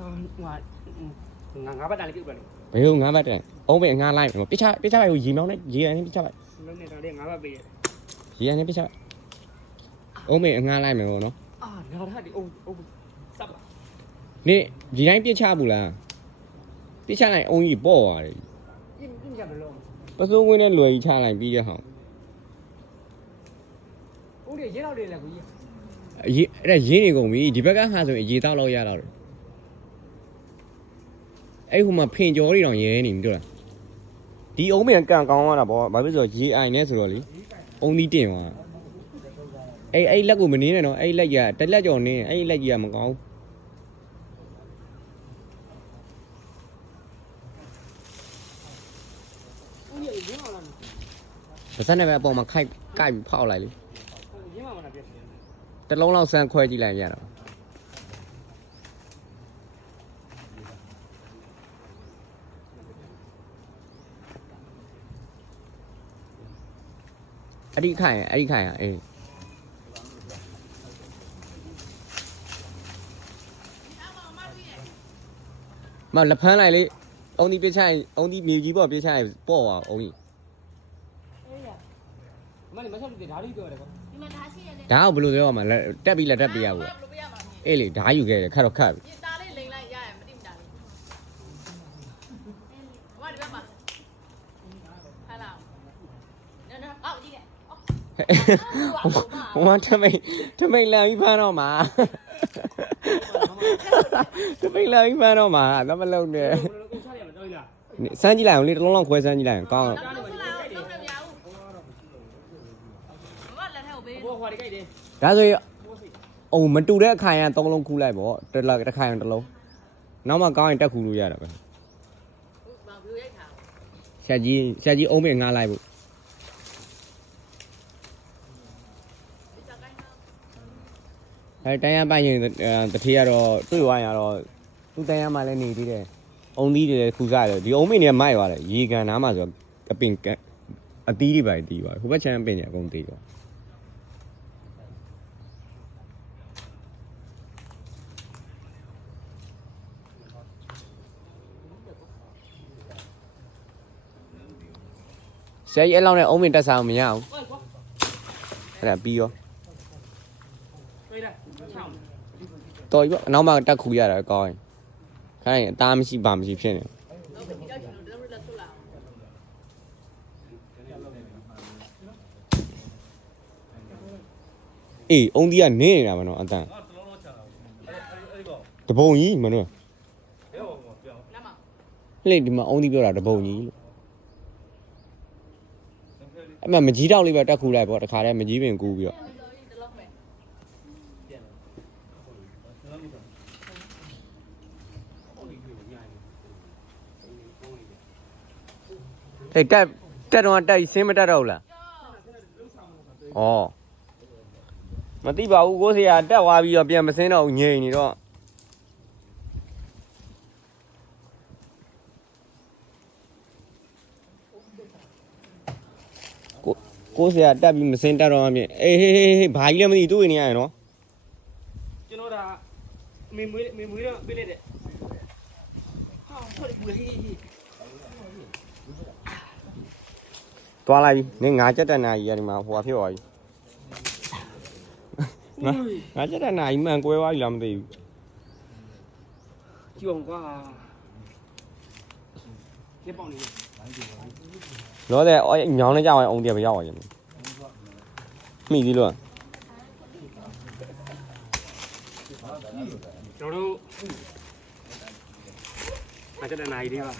ငါငါငါဘာတန်လေးပြုတ်တယ်ဘယ်လိုငါးဘတ်တဲ့အုံးပဲငါးလိုက်မယ်ပြချပြချပဲရေမောင်းနဲ့ရေအနေပြချပဲလုံးနေတာလေးငါဘာပေးရရေအနေပြချပဲအုံးပဲငါးလိုက်မယ်ပေါ့နော်အာနာရဒီအိုးအိုးစပ်ပါနေဒီတိုင်းပြချဘူးလားပြချလိုက်အုံးကြီးပေါ့သွားတယ်ပြင်းပြင်းကြမလို့ပစိုးဝင်းနဲ့လွယ်ကြီးချလိုက်ပြီးရဟောင်းဦးတွေရင်းတော့တွေလည်းကိုကြီးအရေးအဲ့ဒါရင်းနေကုန်ပြီဒီဘက်ကဟာဆိုရင်အရေးတောက်လောက်ရတော့တယ် အဲ့ဟိုမှာဖင်ကြော်တွေတောင်ရဲနေပြီတို့လားဒီအုံးမြန်ကန်ကောင်းသွားတာပေါ့ဘာဖြစ်လို့ဆိုရေအိုင်နေဆိုတော့လေအုံးသီးတင်သွားအဲ့အဲ့လက်ကိုမနင်းနဲ့တော့အဲ့လက်ကြီးကတက်လက်ကြော်နင်းအဲ့လက်ကြီးကမကောင်းဦးရရင်းအောင်လားပါစက်နဲ့ပဲအပေါ်မှာခိုက်ကိုက်ပြီးဖောက်လိုက်လေရင်းအောင်လားပြည့်တစ်လုံးလောက်ဆန်းခွဲကြည့်လိုက်ရတော့ အဲ့ဒီခိုင်အဲ့ဒီခိုင်อ่ะအေးမလက်ဖမ်းလိုက်လေအုံဒီပြချင်အုံဒီမြေကြီးပေါ့ပြချင်ပေါ့ပါအုံကြီးအေးရမလေးမဆက်လို့ဓာတ်လေးပြောတယ်ကွာဒီမှာဒါရှိရလေဒါကဘယ်လိုပြောရမှာလဲတက်ပြီးလက်တက်ပြရဘူးဘယ်လိုပြရမှာလဲအေးလေဓာယူခဲ့တယ်ခတ်တော့ခတ်ပြီဒီသားလေးလိန်လိုက်ရရင်မတိမတာလေးဘာဒီဘက်မှာဟာလာနော်နော်အောက်ကြည့်နေအော် ဟိုမှာထမိန်ထမိန်လန်ပြီးဖမ်းတော့မှာထမိန်လန်ပြီးဖမ်းတော့မှာတော့မလုံးနဲ့ဘယ်လိုကိုချရမှာတော်လားစမ်းကြည့်လိုက်အောင်လေတစ်လုံးလောက်ခွဲစမ်းကြည့်လိုက်အောင်ကောင်းအောင်နောက်ဆုံးလာတော့လုံးနေမရဘူးဘာလက်ထဲကိုပေးဘောဟွာဒီကြိုက်တယ်ဒါဆိုရင်ဘောစိအုံမတူတဲ့အခိုင်ကသုံးလုံးခူးလိုက်ပေါ့တစ်လောက်တစ်ခိုင်တစ်လုံးနောက်မှကောင်းရင်တက်ခူးလို့ရတာပဲဘာဘီရိုရိုက်ထားဆက်ကြီးဆက်ကြီးအုံးမငားလိုက်ဖို့ ဒီစကိုင်းတော့ အဲတန်းရပိုင်ရင်တထေးကတော့တွေ့သွားရင်တော့သူ့တန်းရမှလည်းနေသေးတယ်အုံသီးတွေခူးစားတယ်ဒီအုံးမင်းတွေမိုက်သွားတယ်ရေကန်နားမှာဆိုအပင်အသီးတွေပဲတီးသွားဟိုဘက်ချမ်းပင်တွေအကုန်တီးသွားဆရာကြီးအဲ့လောက်နဲ့အုံးမင်းတက်စားမရဘူးဟဲ့ကွာအဲ့ဒါပြီးရော ပြေးလိုက်ချောင်း တော်ပြီပေါ့အနောက်မှာတက်ခူရတာကောင်းရင်ခိုင်းရင်အသားမရှိပါမရှိဖြစ်နေတော့ဒီတော့ကျွန်တော်တို့လက်ဆုပ်လာအောင်အေးအုံဒီကနင်းနေတာမနော်အတန်တပုံကြီးမနော်နားမှာလှိဒီမှာအုံဒီပြောတာတပုံကြီးလို့အဲ့မှာမကြီးတောက်လေးပဲတက်ခူလိုက်ပေါ့တခါတည်းမကြီးပင်ကူးပြီးတော့ ဒီလိုဒီလိုပဲ ဟေးတက်တက်တော့တက်ဆင်းမတက်တော့ဘူးလားဩမသိပါဘူးကိုစရာတက်သွားပြီးတော့ပြန်မစင်းတော့ဘူးငြိမ်နေတော့ကိုကိုစရာတက်ပြီးမစင်းတက်တော့မှပြင်အေးဟေးဟေးဟေးဘာကြီးလဲမသိသူ့ဝင်နေရရနော်ကျွန်တော်ဒါမေမွေးမေမွေးတော့ပြေးလိုက်တဲ့ဟာဆော်ရီဘူးဟေးဟေး သွားလိုက်ပြီနင်ငါကြက်တက်နာကြီးကဒီမှာဟိုဟာဖြစ်သွားပြီငါငါကြက်တက်နာကြီးမှန်ကွဲသွားပြီလားမသိဘူးကြည့်အောင်ကွာခေပေါင်နေလောတဲ့အော်ညောင်းနေကြအောင်အုံတည်းမရောက်အောင်ရင်မိသေးလို့ကျွန်တော်တို့အကြတဲ့နိုင်လေးပါ